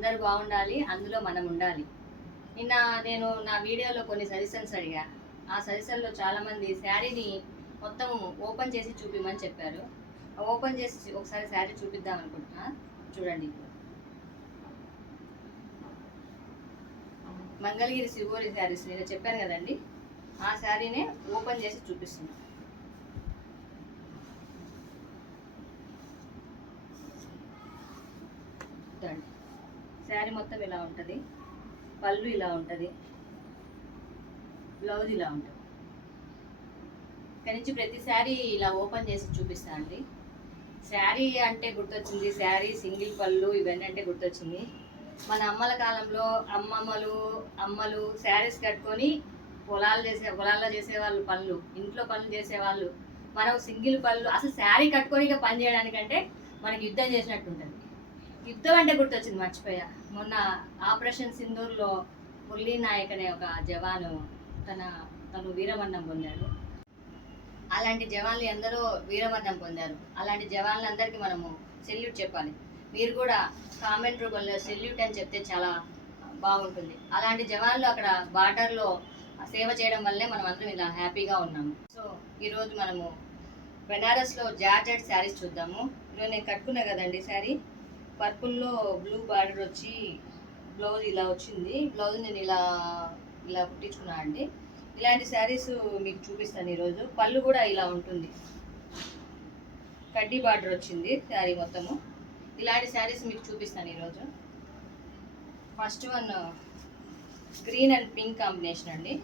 అందరూ బాగుండాలి, అందులో మనం ఉండాలి. నిన్న నేను నా వీడియోలో కొన్ని సజెషన్స్ అడిగా. ఆ సజెషన్లో చాలామంది శారీని మొత్తం ఓపెన్ చేసి చూపిమని చెప్పారు. ఓపెన్ చేసి ఒకసారి శారీ చూపిద్దాం అనుకుంటున్నా. చూడండి, మంగళగిరి శివోరి శారీస్ నేను చెప్పాను కదండి, ఆ శారీనే ఓపెన్ చేసి చూపిస్తున్నా. శారీ మొత్తం ఇలా ఉంటుంది, పళ్ళు ఇలా ఉంటుంది, బ్లౌజ్ ఇలా ఉంటుంది. ఇక్కడి నుంచి ప్రతి శారీ ఇలా ఓపెన్ చేసి చూపిస్తా అండి. శారీ అంటే గుర్తొచ్చింది, శారీ సింగిల్ పళ్ళు ఇవన్నీ అంటే గుర్తొచ్చింది. మన అమ్మల కాలంలో అమ్మలు శారీస్ కట్టుకొని పొలాల్లో చేసేవాళ్ళు, పనులు ఇంట్లో పనులు చేసేవాళ్ళు. మనం సింగిల్ పళ్ళు అసలు శారీ కట్టుకొని ఇక పని చేయడానికంటే మనకి యుద్ధం చేసినట్టు ఉంటుంది. యుద్ధం అంటే గుర్తొచ్చింది, మర్చిపోయా. మొన్న ఆపరేషన్ సింధూర్లో మురళీ నాయక్ అనే ఒక జవాను తను వీరమరణం పొందాడు. అలాంటి జవాన్లు ఎందరో వీరమరణం పొందారు. అలాంటి జవాన్లందరికీ మనము సెల్యూట్ చెప్పాలి. మీరు కూడా కామెంట్ రూపంలో సెల్యూట్ అని చెప్తే చాలా బాగుంటుంది. అలాంటి జవాన్లు అక్కడ బార్డర్లో సేవ చేయడం వల్లే మనం అందరం ఇలా హ్యాపీగా ఉన్నాము. సో ఈరోజు మనము బెనారస్లో జార్జెట్ శారీస్ చూద్దాము. ఈరోజు నేను కట్టుకున్నా కదండి శారీ, పర్పుల్లో బ్లూ బార్డర్ వచ్చి బ్లౌజ్ ఇలా వచ్చింది. బ్లౌజ్ నేను ఇలా కుట్టించుకున్నా అండి. ఇలాంటి శారీస్ మీకు చూపిస్తాను ఈరోజు. పళ్ళు కూడా ఇలా ఉంటుంది, కడ్డీ బార్డర్ వచ్చింది శారీ మొత్తము. ఇలాంటి శారీస్ మీకు చూపిస్తాను ఈరోజు. First one green and pink combination అండి.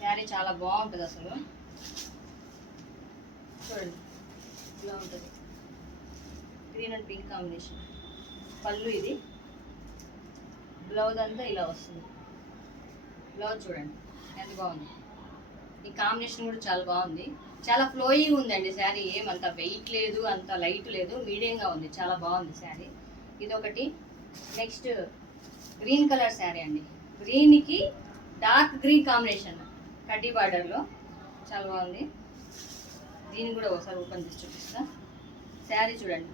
శారీ చాలా బాగుంటుంది అసలు. చూడండి, ఇలా ఉంటుంది, గ్రీన్ అండ్ పింక్ కాంబినేషన్. పళ్ళు ఇది, బ్లౌజ్ అంతా ఇలా వస్తుంది. బ్లౌజ్ చూడండి ఎంత బాగుంది. ఈ కాంబినేషన్ కూడా చాలా బాగుంది. చాలా ఫ్లోయింగ్ ఉందండి శారీ. ఏమంత వెయిట్ లేదు, అంత లైట్ లేదు, మీడియంగా ఉంది. చాలా బాగుంది శారీ. ఇదొకటి. నెక్స్ట్ గ్రీన్ కలర్ శారీ అండి. గ్రీన్కి డార్క్ గ్రీన్ కాంబినేషన్ కడ్డీ బార్డర్లో చాలా బాగుంది. దీన్ని కూడా ఒకసారి ఓపెన్ చేసి చూపిస్తా. శారీ చూడండి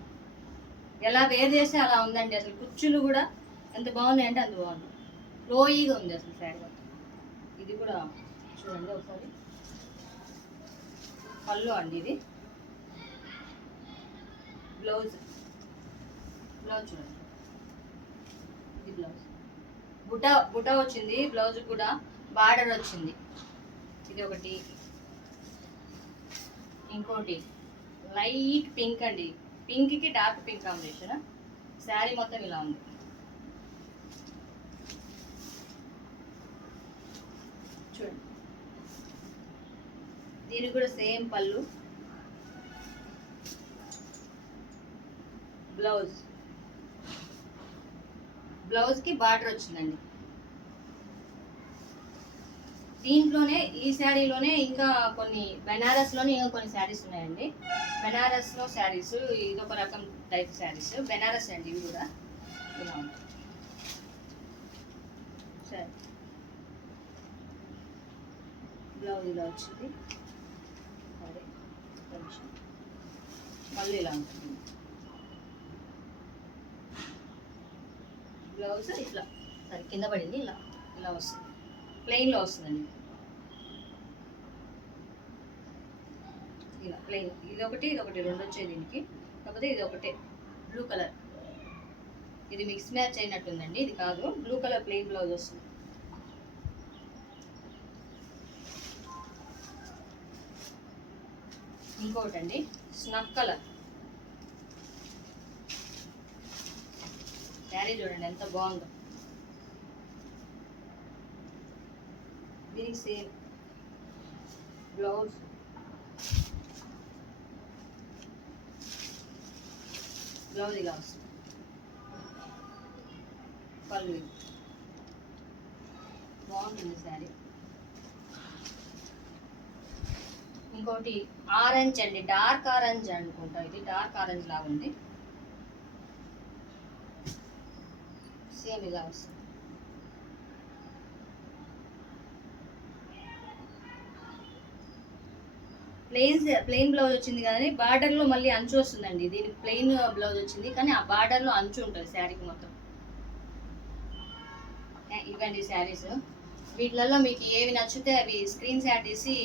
ఎలా వేర్ చేస్తే అలా ఉందండి. అసలు కుచ్చులు కూడా ఎంత బాగున్నాయి అంటే అంత బాగుంది. ఫ్లోయిగా ఉంది అసలు శారీ మొత్తం. ఇది కూడా చూడండి ఒకసారి. పళ్ళు అండి ఇది. బ్లౌజ్ చూడండి, ఇది బ్లౌజ్. బుటా వచ్చింది, బ్లౌజ్ కూడా బార్డర్ వచ్చింది. ఇది ఒకటి. ఇంకోటి లైట్ పింక్ అండి. పింక్కి డార్క్ పింక్ కాంబినేషన్. శారీ మొత్తం ఇలా ఉంది. చూడండి, దీనికి కూడా సేమ్ పళ్ళు, బ్లౌజ్కి బార్డర్ వచ్చిందండి. దీంట్లోనే ఈ శారీలోనే ఇంకా కొన్ని బెనారస్లోనే ఇంకా కొన్ని శారీస్ ఉన్నాయండి. బెనారస్లో శారీస్ ఇదొక రకం టైప్ శారీస్. బెనారస్ అండి ఇవి కూడా. ఇలా ఉంటాయి సరే. బ్లౌజ్ ఇలా వచ్చింది, అదే మళ్ళీ ఇలా ఉంటుంది. బ్లౌజ్ ఇట్లా సరే కింద పడింది, ఇలా వస్తుంది, ప్లెయిన్లో వస్తుందండి. ఇలా ప్లెయిన్. ఇదొకటి రెండు వచ్చాయి దీనికి. కాకపోతే ఇది ఒకటే బ్లూ కలర్. ఇది మిక్స్ మ్యాచ్ అయినట్టుందండి, ఇది కాదు. బ్లూ కలర్ ప్లెయిన్ బ్లౌజ్ వస్తుంది. ఇంకొకటి అండి స్నఫ్ కలర్ శారీ. చూడండి ఎంత బాగుందో. దీనికి సేమ్ బ్లౌజ్, ఇలా వస్తుంది. పళ్ళు బాగుంటుంది శారీ. ఇంకోటి ఆరెంజ్ అండి, డార్క్ ఆరెంజ్ అనుకుంటా. ఇది డార్క్ ఆరెంజ్ లాగా ఉంది. సేమ్ ఇలా వస్తుంది. ప్లెయిన్ బ్లౌజ్ వచ్చింది కానీ బార్డర్లో మళ్ళీ అంచు వస్తుందండి. దీనికి ప్లెయిన్ బ్లౌజ్ వచ్చింది కానీ ఆ బార్డర్లో అంచు ఉంటుంది శారీకి మొత్తం. ఇవ్వండి శారీస్. వీటిలలో మీకు ఏవి నచ్చితే అవి స్క్రీన్ షాట్ తీసి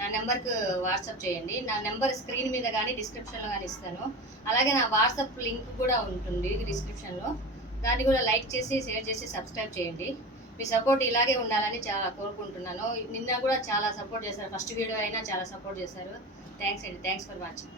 నా నెంబర్కి వాట్సాప్ చేయండి. నా నెంబర్ స్క్రీన్ మీద కానీ డిస్క్రిప్షన్లో కానీ ఇస్తాను. అలాగే నా వాట్సాప్ లింక్ కూడా ఉంటుంది డిస్క్రిప్షన్లో. దాన్ని కూడా లైక్ చేసి షేర్ చేసి సబ్స్క్రైబ్ చేయండి. మీ సపోర్ట్ ఇలాగే ఉండాలని చాలా కోరుకుంటున్నాను. నిన్న కూడా చాలా సపోర్ట్ చేశారు, ఫస్ట్ వీడియో అయినా చాలా సపోర్ట్ చేశారు. థ్యాంక్స్ అండి, థ్యాంక్స్ ఫర్ వాచింగ్.